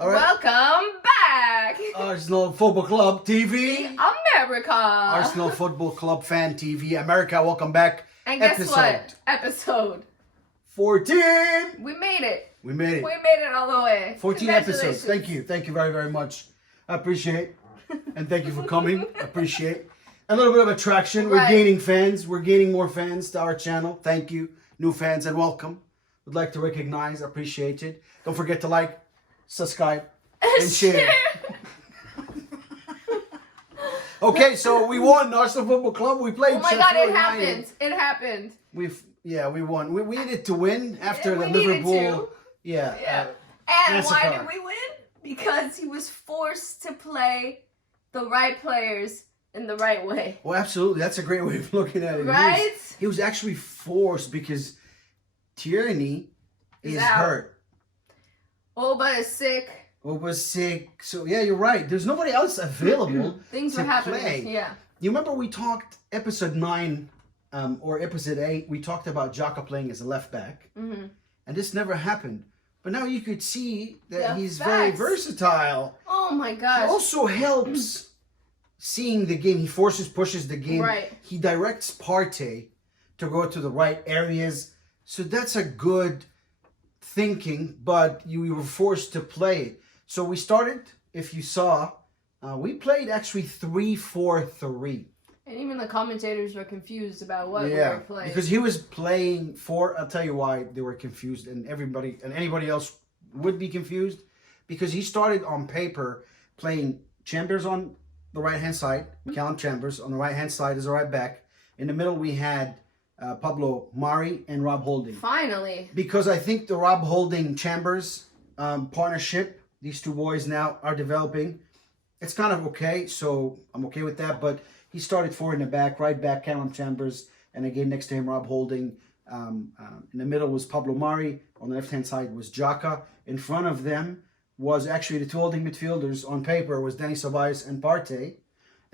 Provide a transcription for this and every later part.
All right. Welcome back! Arsenal Football Club TV. America! Arsenal Football Club Fan TV. America, welcome back. And guess what? Episode 14. We made it. We made it. We made it all the way. 14 episodes. Thank you. Thank you very, very much. I appreciate. And thank you for coming. Appreciate. A little bit of attraction. We're gaining fans. We're gaining more fans to our channel. Thank you. New fans and welcome. Would like to recognize, appreciate it. Don't forget to like, subscribe, and share. Okay, so we won Arsenal Football Club. We played. Oh my God! It happened. It happened. We won. We needed to win after the Liverpool. Yeah. And massacre. why did we win? Because he was forced to play the right players in the right way. Well, absolutely. That's a great way of looking at it. Right? He was actually forced because Tierney is hurt. Oba is sick. Oba's sick. So, yeah, you're right. There's nobody else available Things to were happening. play. Yeah. You remember we talked episode 9 or episode 8, we talked about Xhaka playing as a left back. Mm-hmm. And this never happened. But now you could see that he's facts. very versatile. Oh my gosh. He also helps seeing the game. He pushes the game. Right. He directs Partey to go to the right areas. So that's a good thinking, but you were forced to play it. So we started, if you saw, we played actually 3-4-3. And even the commentators were confused about what we were playing. Because he was playing I'll tell you why they were confused, and anybody else would be confused, because he started on paper playing Chambers on the right hand side, Callum Chambers on the right hand side as a right back. In the middle we had Pablo Mari and Rob Holding. Finally. Because I think the Rob Holding Chambers partnership, these two boys now are developing. It's kind of okay, so I'm okay with that. But he started 4 in the back, right back, Callum Chambers, and again next to him, Rob Holding. In the middle was Pablo Mari. On the left-hand side was Xhaka. In front of them was actually the two holding midfielders on paper was Denis Ceballos and Partey.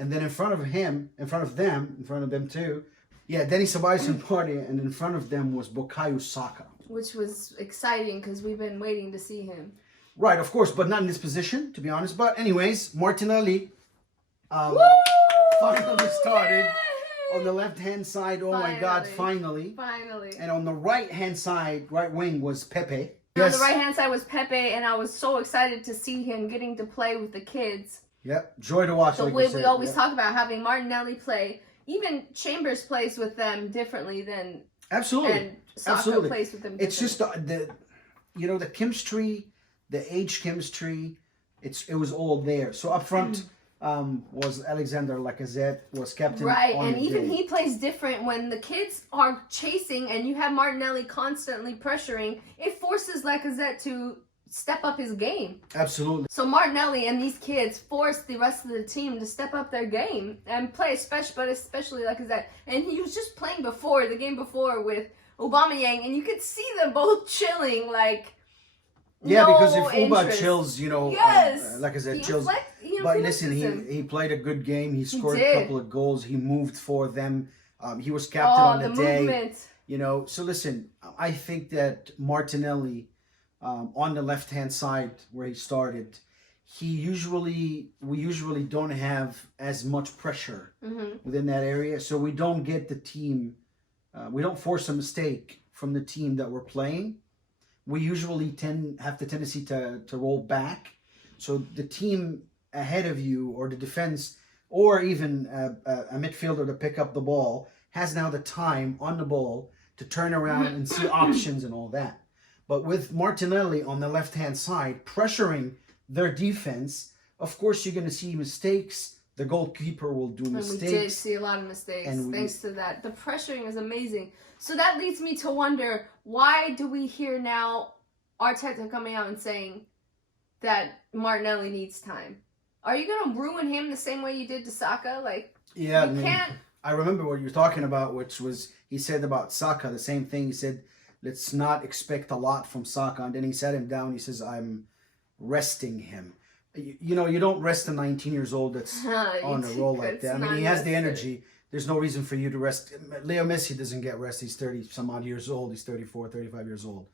And then in front of them too, Denis Ceballos and Partey, and in front of them was Bukayo Saka. Which was exciting because we've been waiting to see him. Right, of course, but not in this position, to be honest. But anyways, Martinelli finally started on the left-hand side. Oh my God, finally. Finally. And on the right-hand side, right wing was Pepe. On the right-hand side was Pepe, and I was so excited to see him getting to play with the kids. Yep, joy to watch. The way we always talk about having Martinelli play. Even Chambers plays with them differently than... Absolutely. And Saka plays with them differently. It's just the chemistry, the age chemistry, it was all there. So up front was Alexander Lacazette, was captain. Right, and even he plays different when the kids are chasing and you have Martinelli constantly pressuring. It forces Lacazette to step up his game. Absolutely. So Martinelli and these kids force the rest of the team to step up their game and play, especially Lacazette. And he was just playing the game before with Aubameyang, and you could see them both chilling like. Because if Uba chills, Lacazette chills. But listen, he played a good game. He scored a couple of goals. He moved for them. He was captain on the day. Movement. So listen, I think that Martinelli on the left-hand side where he started, we usually don't have as much pressure within that area. So we don't get the team, we don't force a mistake from the team that we're playing. We usually have the tendency to roll back. So the team ahead of you, or the defense, or even a midfielder to pick up the ball, has now the time on the ball to turn around and see options and all that. But with Martinelli on the left-hand side pressuring their defense, of course you're going to see mistakes. The goalkeeper will do mistakes. And we did see a lot of mistakes thanks to that. The pressuring is amazing. So that leads me to wonder, why do we hear now Arteta coming out and saying that Martinelli needs time? Are you going to ruin him the same way you did to Saka? Can't... I remember what you're talking about, which was, he said about Saka, the same thing. He said, let's not expect a lot from Saka. And then he sat him down. He says, I'm resting him. You don't rest a 19 years old that's on a roll like that. I mean, he has the energy. There's no reason for you to rest. Leo Messi doesn't get rest. He's 30 some odd years old. He's 34, 35 years old.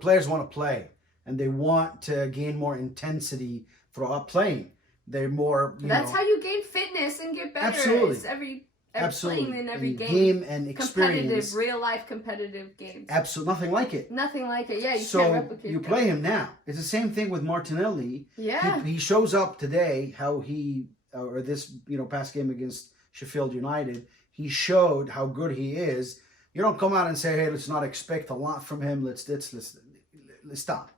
Players want to play. and they want to gain more intensity throughout playing. They're more, That's how you gain fitness and get better. Absolutely. It's every absolutely playing in every game and experience. Competitive, real life competitive games. Absolutely, nothing like it. Nothing like it. Yeah, you So can't replicate you that. play him now. It's the same thing with Martinelli. Yeah. He shows up today. How he or this past game against Sheffield United, he showed how good he is. You don't come out and say, "Hey, let's not expect a lot from him. Let's stop."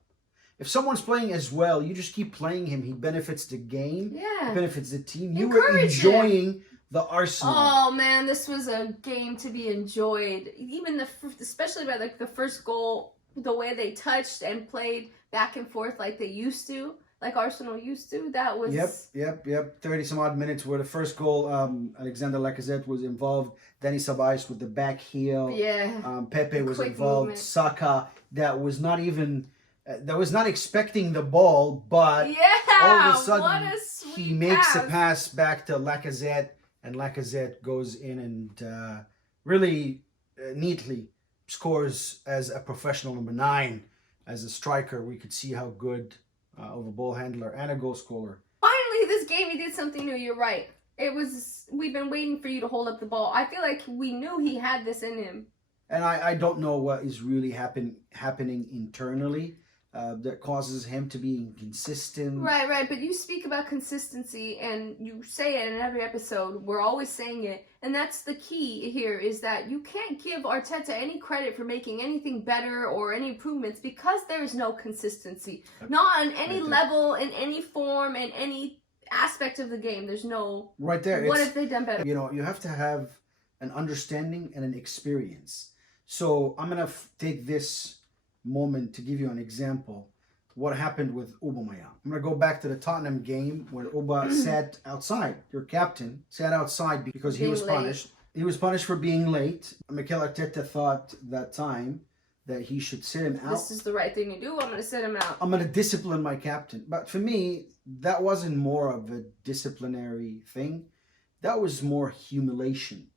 If someone's playing as well, you just keep playing him. He benefits the game. Yeah. He benefits the team. You were enjoying the Arsenal. Oh man, this was a game to be enjoyed. Even especially by the first goal, the way they touched and played back and forth like they used to, like Arsenal used to. That was Yep. 30 some odd minutes where the first goal, Alexander Lacazette was involved. Danny Ceballos with the back heel. Yeah. Pepe was involved. Movement. Saka that was not expecting the ball, but all of a sudden what a sweet he makes pass. a pass back to Lacazette, and Lacazette goes in and really neatly scores as a professional number 9. As a striker, we could see how good of a ball handler and a goal scorer. Finally, this game he did something new. You're right. We've been waiting for you to hold up the ball. I feel like we knew he had this in him. And I don't know what is really happening internally that causes him to be inconsistent. Right. But you speak about consistency, and you say it in every episode. We're always saying it. And that's the key here, is that you can't give Arteta any credit for making anything better or any improvements because there is no consistency. Not on any level, in any form, in any aspect of the game. There's no... Right there. What have they done better? You have to have an understanding and an experience. So I'm going to take this moment to give you an example. What happened with Aubameyang. I'm going to go back to the Tottenham game where Uba sat outside. Your captain sat outside because he was punished. He was punished for being late. Mikel Arteta thought that time that he should sit him out. This is the right thing to do. I'm going to sit him out. I'm going to discipline my captain. But for me, that wasn't more of a disciplinary thing. That was more humiliation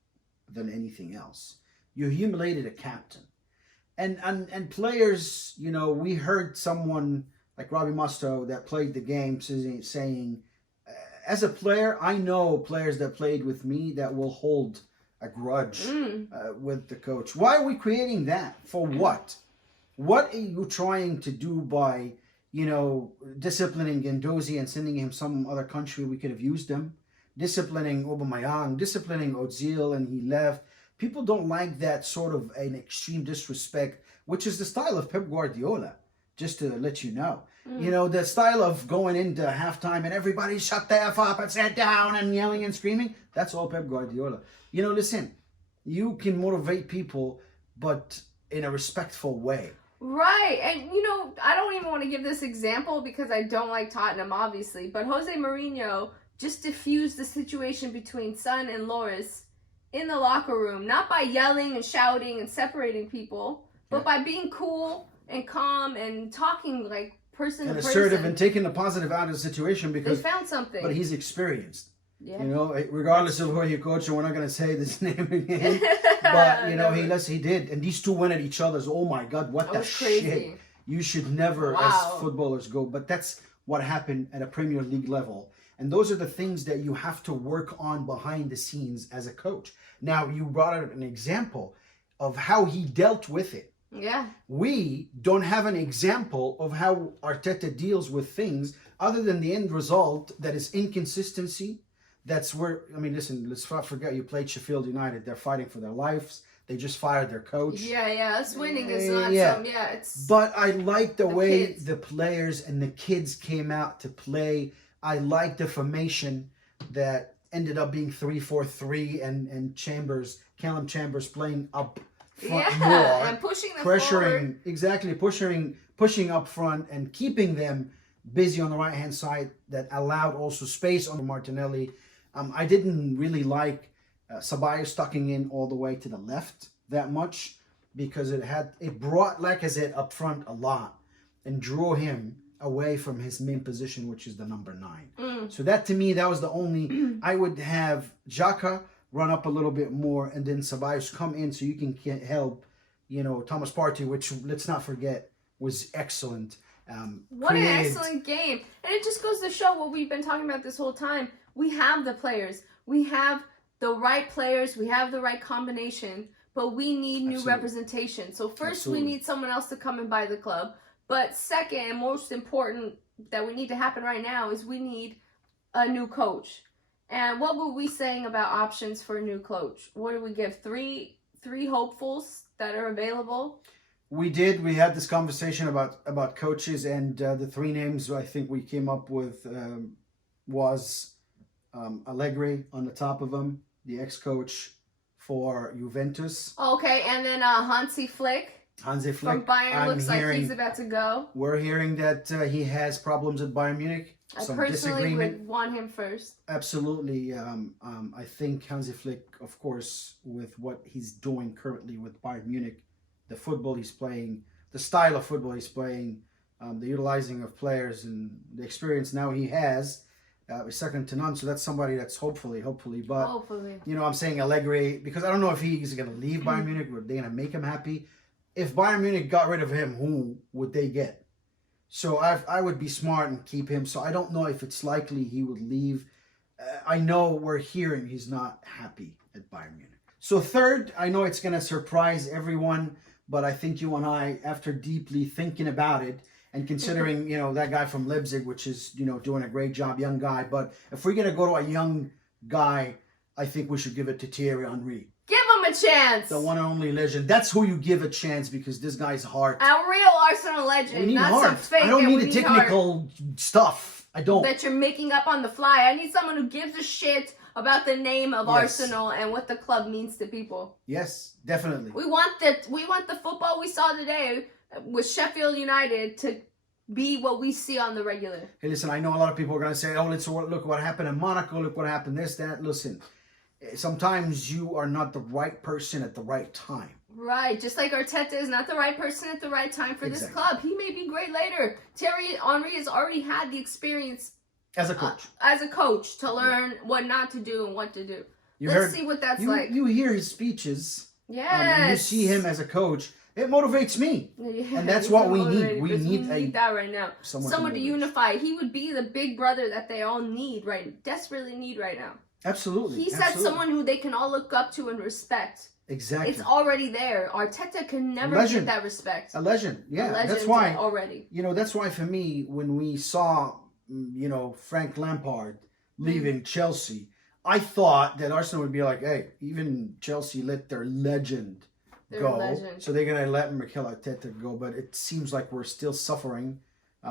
than anything else. You humiliated a captain. And players, we heard someone like Robbie Mustoe that played the game saying, as a player, I know players that played with me that will hold a grudge with the coach. Why are we creating that? For what? What are you trying to do by, disciplining Guendouzi and sending him some other country we could have used him? Disciplining Aubameyang, disciplining Ozil, and he left. People don't like that sort of an extreme disrespect, which is the style of Pep Guardiola, just to let you know. The style of going into halftime and everybody shut the F up and sit down and yelling and screaming, that's all Pep Guardiola. Listen, you can motivate people, but in a respectful way. Right. And, I don't even want to give this example because I don't like Tottenham, obviously, but Jose Mourinho just diffused the situation between Son and Lloris in the locker room, not by yelling and shouting and separating people, but by being cool and calm and talking like person to person. And assertive and taking the positive out of the situation because they found something. But he's experienced. Yeah. Regardless of who you coach, and we're not going to say this name again, but he did. And these two went at each other's, oh my God, what the shit. You should never, as footballers, go. But that's what happened at a Premier League level. And those are the things that you have to work on behind the scenes as a coach. Now, you brought up an example of how he dealt with it. Yeah. We don't have an example of how Arteta deals with things other than the end result that is inconsistency. That's where, listen, let's not forget you played Sheffield United. They're fighting for their lives. They just fired their coach. Yeah. Us winning is not it's... But I like the way kids. The players and the kids came out to play. I like the formation that ended up being 3-4-3 and Callum Chambers playing up front more. And pushing them forward. Exactly, pushing up front and keeping them busy on the right-hand side that allowed also space on Martinelli. I didn't really like Ceballos tucking in all the way to the left that much because it brought Lacazette up front a lot and drew him away from his main position, which is the number 9. So that to me, that was the only... I would have Xhaka run up a little bit more and then Ceballos come in so you can help, Thomas Partey, which let's not forget was excellent. What an excellent game. And it just goes to show what we've been talking about this whole time. We have the players. We have the right players. We have the right combination. But we need new representation. So first we need someone else to come and buy the club. But second and most important that we need to happen right now is we need a new coach. And what were we saying about options for a new coach? What did we give? Three hopefuls that are available? We did. We had this conversation about coaches, and the three names I think we came up with was Allegri on the top of them, the ex-coach for Juventus. Okay, and then Hansi Flick. Hansi Flick. From Bayern looks like he's about to go. We're hearing that he has problems at Bayern Munich. I personally would want him first. Absolutely. I think Hansi Flick, of course, with what he's doing currently with Bayern Munich, the football he's playing, the style of football he's playing, the utilizing of players, and the experience now he has is second to none. So that's somebody that's hopefully, but you know, I'm saying Allegri because I don't know if he's going to leave Bayern Munich or they're going to make him happy. If Bayern Munich got rid of him, who would they get? So I would be smart and keep him. So I don't know if it's likely he would leave. I know we're hearing he's not happy at Bayern Munich. So third, I know it's going to surprise everyone, but I think you and I, after deeply thinking about it and considering, you know, that guy from Leipzig, which is, you know, doing a great job, young guy. But if we're going to go to a young guy, I think we should give it to Thierry Henry. Give him a chance. The one and only legend. That's who you give a chance because this guy's heart. A real Arsenal legend. We need not heart. Some fake. I don't need the technical heart stuff. I don't. That you're making up on the fly. I need someone who gives a shit about the name of Arsenal and what the club means to people. Yes, definitely. We want the football we saw today with Sheffield United to be what we see on the regular. Hey, listen, I know a lot of people are going to say, oh, look what happened in Monaco. Look what happened this, that. Listen, sometimes you are not the right person at the right time. Right, just like Arteta is not the right person at the right time for this club. He may be great later. Thierry Henry has already had the experience as a coach. To learn what not to do and what to do. Let's see what that's like. You hear his speeches. Yes. And you see him as a coach. It motivates me. Yeah, and that's what we need. We need that right now. Someone to unify. He would be the big brother that they all desperately need right now. Absolutely. He said someone who they can all look up to and respect. Exactly. It's already there. Arteta can never get that respect. A legend. Yeah. That's why already. You know, that's why for me, when we saw, you know, Frank Lampard leaving Chelsea, I thought that Arsenal would be like, hey, even Chelsea let their legend go. So they're going to let Mikel Arteta go. But it seems like we're still suffering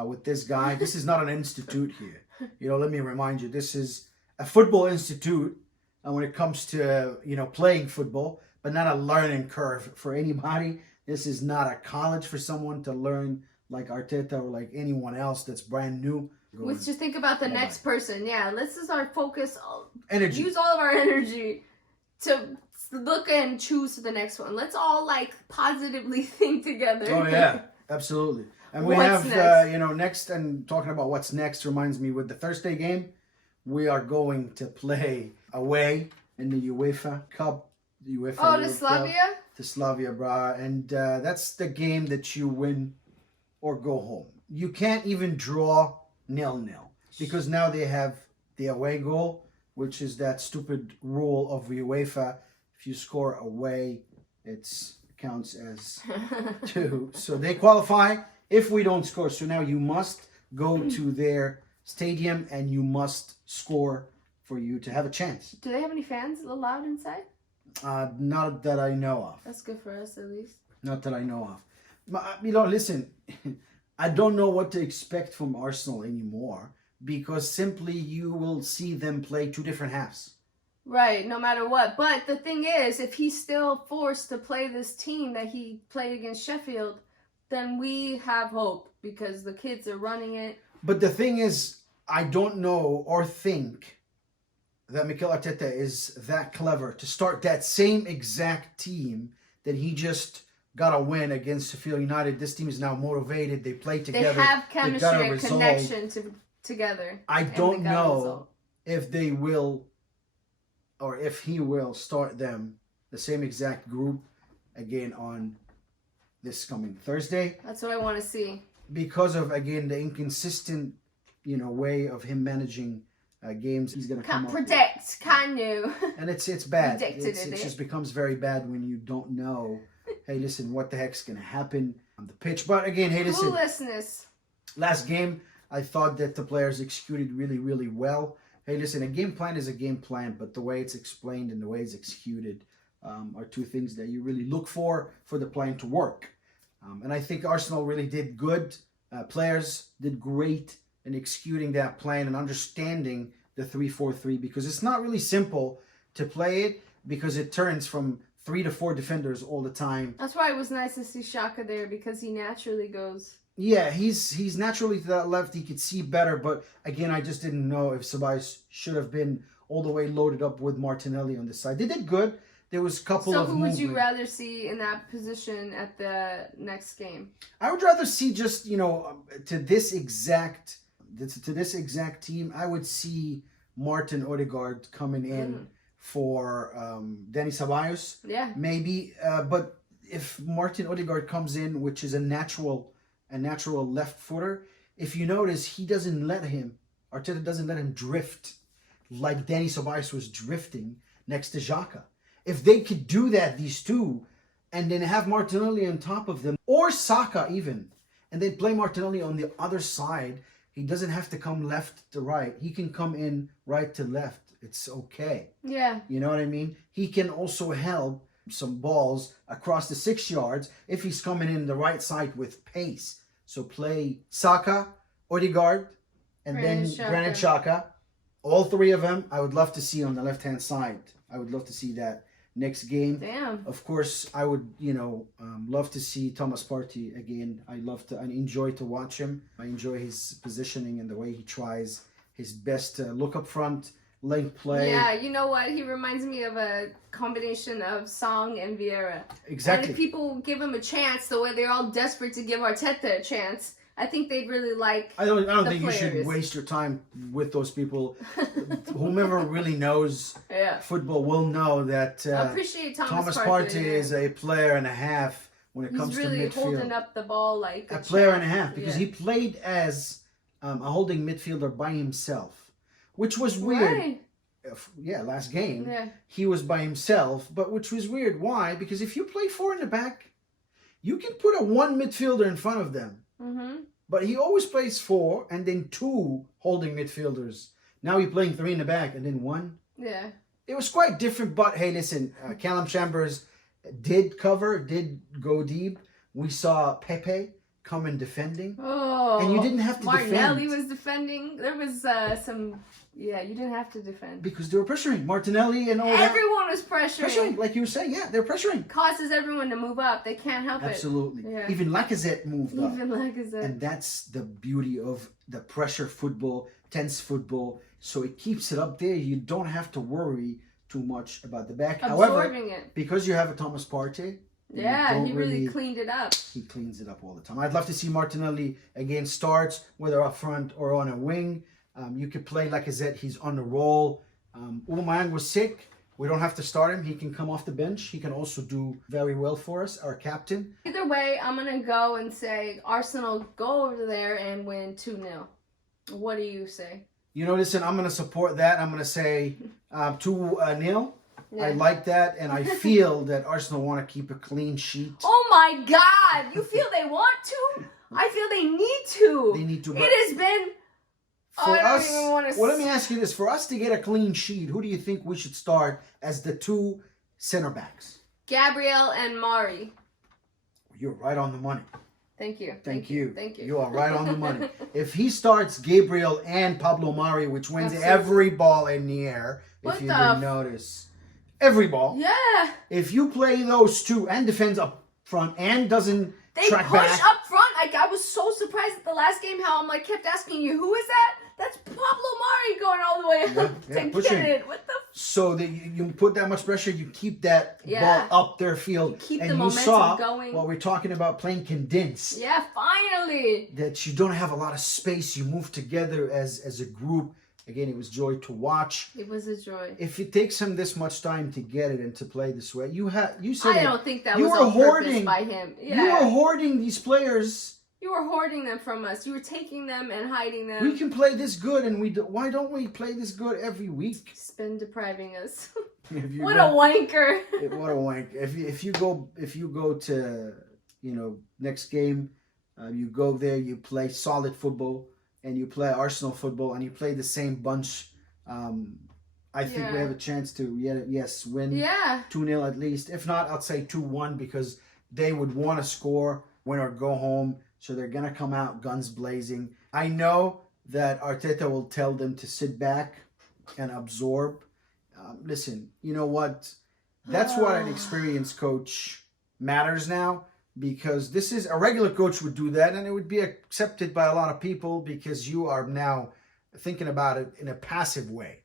with this guy. This is not an institute here. You know, let me remind you, this is a football institute when it comes to, you know, playing football, but not a learning curve for anybody. This is not a college for someone to learn like Arteta or like anyone else that's brand new. Let's just think about the next person. Yeah, let's just our focus. Energy. Use all of our energy to look and choose the next one. Let's all like positively think together. Oh yeah, absolutely. And we have you know, next, and talking about what's next reminds me with the Thursday game, we are going to play away in the UEFA Cup. The UEFA to Slavia? To Slavia, brah. And that's the game that you win or go home. You can't even draw 0-0 because now they have the away goal, which is that stupid rule of UEFA. If you score away, it counts as 2. So they qualify if we don't score. So now you must go to their stadium and you must score for you to have a chance. Do they have any fans allowed inside? Not that I know of. That's good for us, at least. Not that I know of. You know, listen, I don't know what to expect from Arsenal anymore because simply you will see them play 2 different halves. Right, no matter what. But the thing is, if he's still forced to play this team that he played against Sheffield, then we have hope because the kids are running it. But the thing is, I don't know or think that Mikel Arteta is that clever to start that same exact team that he just got a win against Sheffield United. This team is now motivated. They play together. They have chemistry and connection together. I don't know if they will or if he will start them the same exact group again on this coming Thursday. That's what I want to see. because of, again, the inconsistent, way of him managing games, he's going to come Can't up predict, can you? and it's bad. Predicted It it. just becomes very bad when you don't know, hey, listen, what the heck's going to happen on the pitch. But again, hey, listen, Cluelessness. last game, I thought that the players executed really, really well. Hey, listen, a game plan is a game plan, but the way it's explained and the way it's executed are two things that you really look for the plan to work. And I think Arsenal really did good. Players did great in executing that plan and understanding the 3-4-3, because it's not really simple to play it, because it turns from 3 to 4 defenders all the time. That's why it was nice to see Xhaka there, because he naturally goes. Yeah, he's naturally to that left. He could see better, but again, I just didn't know if Ceballos should have been all the way loaded up with Martinelli on this side. They did good. There was a couple of So who would you movement. rather see in that position at the next game? I would rather see just, to this exact team, I would see Martin Odegaard coming in for Dani Ceballos. Yeah. Maybe, but if Martin Odegaard comes in, which is a natural left footer, if you notice, Arteta doesn't let him drift like Dani Ceballos was drifting next to Xhaka. If they could do that, these two, and then have Martinelli on top of them, or Saka even, and then play Martinelli on the other side, he doesn't have to come left to right. He can come in right to left. It's okay. Yeah. You know what I mean? He can also help some balls across the 6 yards if he's coming in the right side with pace. So play Saka, Odegaard, and then Granit Xhaka. All three of them, I would love to see on the left-hand side. I would love to see that next game. Damn. Of course, I would, love to see Thomas Partey again. I enjoy to watch him. I enjoy his positioning and the way he tries his best to look up front, length play. Yeah, you know what? He reminds me of a combination of Song and Vieira. Exactly. And if people give him a chance, the way they're all desperate to give Arteta a chance, I think they'd really like. I don't think players. you should waste your time with those people. Whomever really knows football will know that I appreciate Thomas Partey is a player and a half when it comes to midfield. He's really holding up the ball like a player and a half, because he played as a holding midfielder by himself, which was weird. Right. Last game he was by himself, but which was weird. Why? Because if you play 4 in the back, you can put a 1 midfielder in front of them. Mm-hmm. But he always plays 4 and then 2 holding midfielders. Now he's playing 3 in the back and then 1. Yeah. It was quite different, but hey, listen, Callum Chambers did go deep. We saw Pepe come in defending. Oh. And you didn't have to Martinelli defend. was defending. There was you didn't have to defend. Because they were pressuring. Martinelli and all that. Everyone was pressuring. Like you were saying, they're pressuring. Causes everyone to move up. They can't help Absolutely. it. Yeah. Even Lacazette moved up. Lacazette. And that's the beauty of the pressure football, tense football. So it keeps it up there. You don't have to worry too much about the back. Absorbing it. Because you have a Thomas Partey. Yeah, he really cleaned it up. He cleans it up all the time. I'd love to see Martinelli again starts, whether up front or on a wing. You could play Lacazette. He's on the roll. Aubameyang was sick. We don't have to start him. He can come off the bench. He can also do very well for us, our captain. Either way, I'm going to go and say Arsenal go over there and win 2-0. What do you say? Listen, I'm going to support that. I'm going to say 2-0. Yeah. I like that, and I feel that Arsenal want to keep a clean sheet. Oh my God! You feel they want to? I feel they need to. They need to. It has been... For us, let me ask you this. For us to get a clean sheet, who do you think we should start as the 2 center backs? Gabriel and Mari. You're right on the money. Thank you. Thank you. Thank you. You are right on the money. If he starts Gabriel and Pablo Mari, which wins every ball in the air, if you didn't notice. Every ball. Yeah. If you play those 2 and defends up front and doesn't track back. They push up front. I was so surprised at the last game how I'm kept asking you, who is that? That's Pablo Mari going all the way up to get it. What the? So that you put that much pressure, you keep that ball up their field. Keep and the momentum going. While we're talking about playing condensed. Yeah, finally. That you don't have a lot of space. You move together as a group. Again, it was joy to watch. It was a joy. If it takes him this much time to get it and to play this way, you said I don't think that was on purpose by him. Yeah. You were hoarding these players You were hoarding them from us. You were taking them and hiding them. We can play this good, and why don't we play this good every week? It's been depriving us. What a wanker! What a wank! If you go to next game, you go there, you play solid football, and you play Arsenal football, and you play the same bunch. I think we have a chance to win 2-0 at least. If not, I'll say 2-1 because they would want to score, win or go home. So they're going to come out guns blazing. I know that Arteta will tell them to sit back and absorb. Listen, you know what? That's what an experienced coach matters now, because this is a regular coach would do that and it would be accepted by a lot of people because you are now thinking about it in a passive way.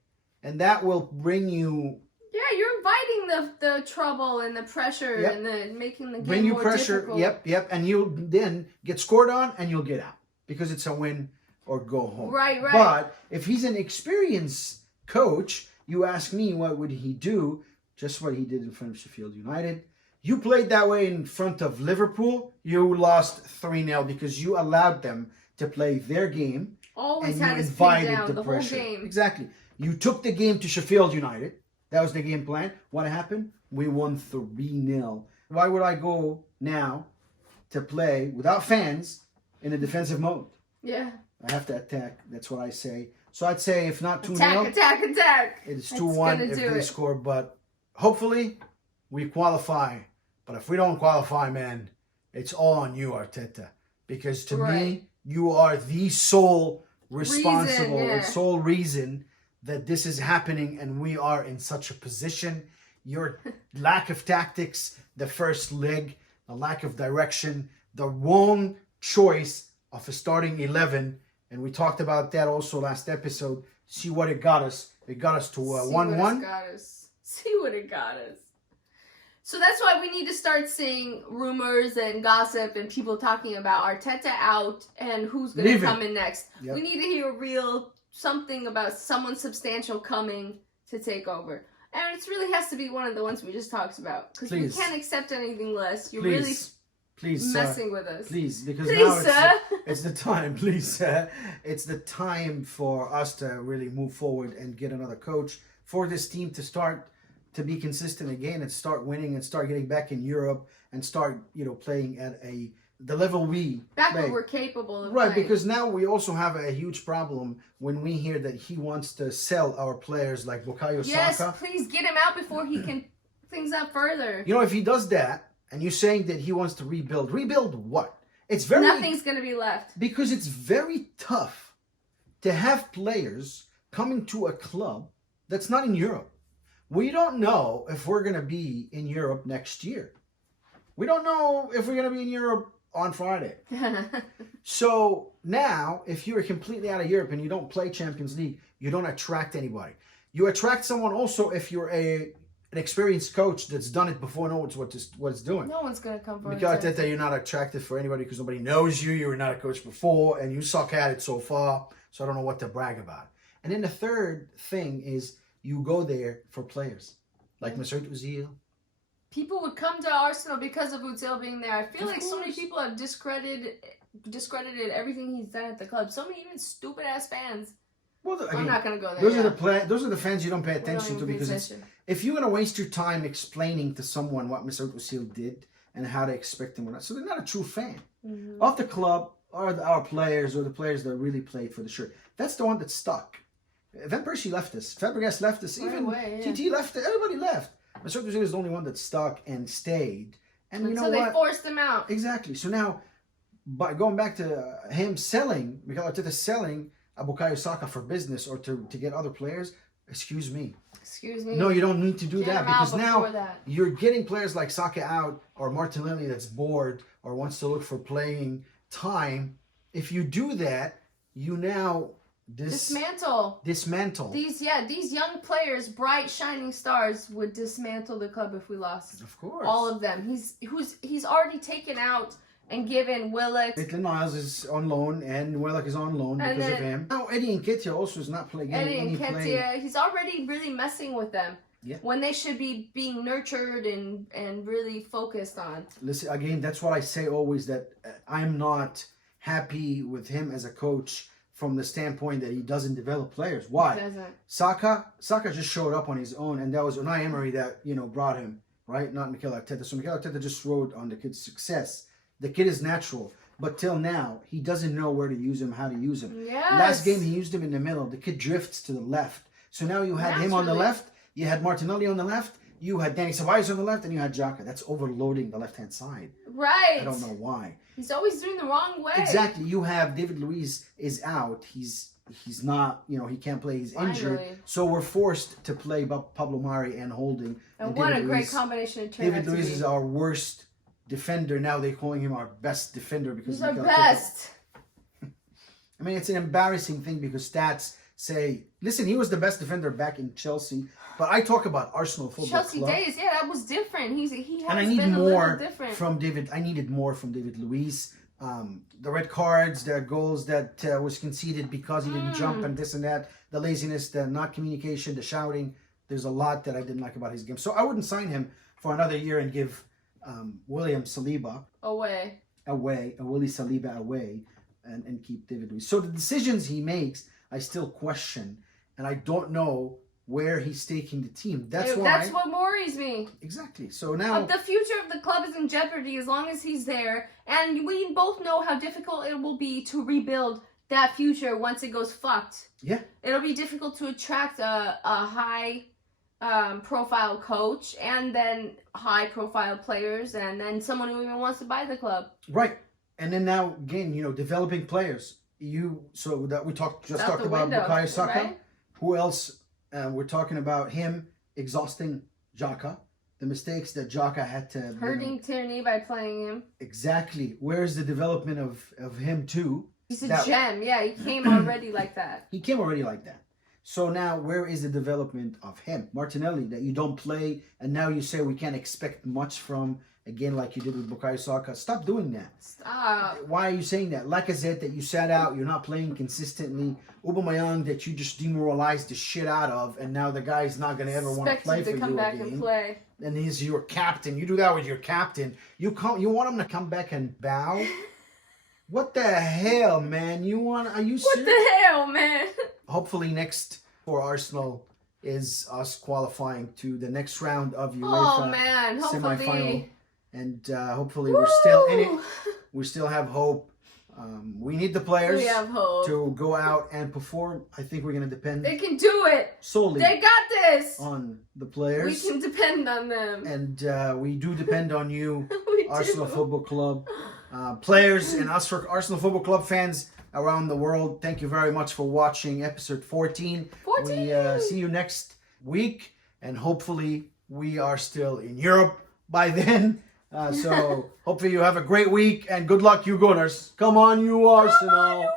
And that will bring you... Yeah, you're inviting the trouble and the pressure and making the game bring you more pressure. difficult. Yep. And you'll then get scored on and you'll get out because it's a win or go home. Right. But if he's an experienced coach, you ask me what would he do? Just what he did in front of Sheffield United. You played that way in front of Liverpool. You lost 3-0 because you allowed them to play their game. Always and had you us invited pinned down the the pressure. whole game. Exactly. You took the game to Sheffield United. That was the game plan. What happened? We won 3-0. Why would I go now to play without fans in a defensive mode? Yeah. I have to attack. That's what I say. So I'd say if not 2-0. Attack. It's 2-1 if they score. But hopefully we qualify. But if we don't qualify, man, it's all on you, Arteta. Because to me, you are the sole responsible, sole reason that this is happening and we are in such a position. Your lack of tactics, the first leg, the lack of direction, the wrong choice of a starting 11, and we talked about that also last episode. See what it got us. It got us to 1-1. See what it got us. So that's why we need to start seeing rumors and gossip and people talking about Arteta out and who's going to come in next. Yep. We need to hear something about someone substantial coming to take over. And it really has to be one of the ones we just talked about. Because we can't accept anything less. You're really messing with us. Please, because now it's the time. Please, sir. It's the time for us to really move forward and get another coach for this team to start to be consistent again and start winning and start getting back in Europe and start, playing at the level we what we're capable of playing. Because now we also have a huge problem when we hear that he wants to sell our players like Bukayo Saka. Yes, please get him out before he can things up further. If he does that and you're saying that he wants to rebuild what? Nothing's going to be left. Because it's very tough to have players coming to a club that's not in Europe. We don't know if we're going to be in Europe next year. We don't know if we're going to be in Europe on Friday. So now, if you're completely out of Europe and you don't play Champions League, you don't attract anybody. You attract someone also if you're an experienced coach that's done it before, knows what it's doing. No one's going to come for it. Because Arteta, you're not attractive for anybody because nobody knows you. You were not a coach before and you suck at it so far. So I don't know what to brag about. And then the third thing is you go there for players like Mesut Ozil. People would come to Arsenal because of Ozil being there. I feel like so many people have discredited everything he's done at the club. So many even stupid ass fans. Well, again, I'm not gonna go there. Those are the fans you don't pay attention to because if you're gonna waste your time explaining to someone what Mesut Ozil did and how to expect him or not, so they're not a true fan of the club or our players or the players that really played for the shirt. That's the one that's stuck. Van Persie left us. Fabregas left us. Even TT left. Everybody left. Mesut Ozil is the only one that stuck and stayed. And you know what? So they forced him out. Exactly. So now, by going back to him selling, Mikel Arteta selling Bukayo Saka for business or to get other players, excuse me. No, you don't need to do that because now you're getting players like Saka out or Martinelli that's bored or wants to look for playing time. If you do that, you now dismantle. These young players, bright shining stars, would dismantle the club if we lost. Of course, all of them. He's already taken out and given Willock. Maitland-Niles is on loan and Willock is on loan because of him. Now Eddie Nketiah also is not playing. He's already really messing with them. Yeah. When they should be being nurtured and really focused on. Listen again. That's what I say always. That I'm not happy with him as a coach from the standpoint that he doesn't develop players. Why? He doesn't. Saka just showed up on his own, and that was Unai Emery that, brought him, right? Not Mikel Arteta. So Mikel Arteta just rode on the kid's success. The kid is natural, but till now, he doesn't know where to use him, how to use him. Yes. Last game, he used him in the middle. The kid drifts to the left. So now you had him on the left, you had Martinelli on the left, you had Danny Ceballos on the left, and you had Xhaka. That's overloading the left-hand side. Right. I don't know why. He's always doing the wrong way. Exactly. You have David Luiz is out. He's not, he can't play. He's injured. So we're forced to play Pablo Mari and Holding. And what David a great combination to turn David Luiz is our worst defender. Now they're calling him our best defender because he's our best. I mean, it's an embarrassing thing because stats say, listen, he was the best defender back in Chelsea. But I talk about Arsenal Football Chelsea Club. days, yeah, that was different. He has and I need been more a little different. from David. I needed more from David Luiz. The red cards, the goals that was conceded because he didn't jump and this and that, the laziness, the not communication, the shouting. There's a lot that I didn't like about his game. So I wouldn't sign him for another year and give William Saliba away, Willie Saliba away, and keep David Luiz. So the decisions he makes, I still question, and I don't know where he's taking the team. That's what worries me. Exactly. So now the future of the club is in jeopardy as long as he's there, and we both know how difficult it will be to rebuild that future once it goes fucked. Yeah. It'll be difficult to attract a high profile coach and then high profile players and then someone who even wants to buy the club. Right. And then now again, developing players. So that we talked about Bukayo Saka. Right? Who else? We're talking about him exhausting Xhaka. The mistakes that Xhaka had to... Hurting Tierney by playing him. Exactly. Where's the development of him too? He's a gem. Yeah, he came already like that. He came already like that. So now where is the development of him? Martinelli, that you don't play, and now you say we can't expect much from, again, like you did with Bukayo Saka. Stop doing that. Stop. Why are you saying that? Lacazette, that you sat out, you're not playing consistently. Aubameyang, that you just demoralized the shit out of, and now the guy's not going to ever want to play for you come back and play. And he's your captain. You do that with your captain. You want him to come back and bow? What the hell, man? Are you serious? What the hell, man? Hopefully next for Arsenal is us qualifying to the next round of Europa semifinal. And hopefully we're still in it. We still have hope. We need the players to go out and perform. I think we're going to depend. They can do it. Solely. They got this. On the players. We can depend on them. And we do depend on you, Arsenal Football Club. Players and us for Arsenal Football Club fans around the world, thank you very much for watching episode 14. We see you next week, and hopefully we are still in Europe by then. So hopefully you have a great week, and good luck, you Gunners. Come on, you Arsenal.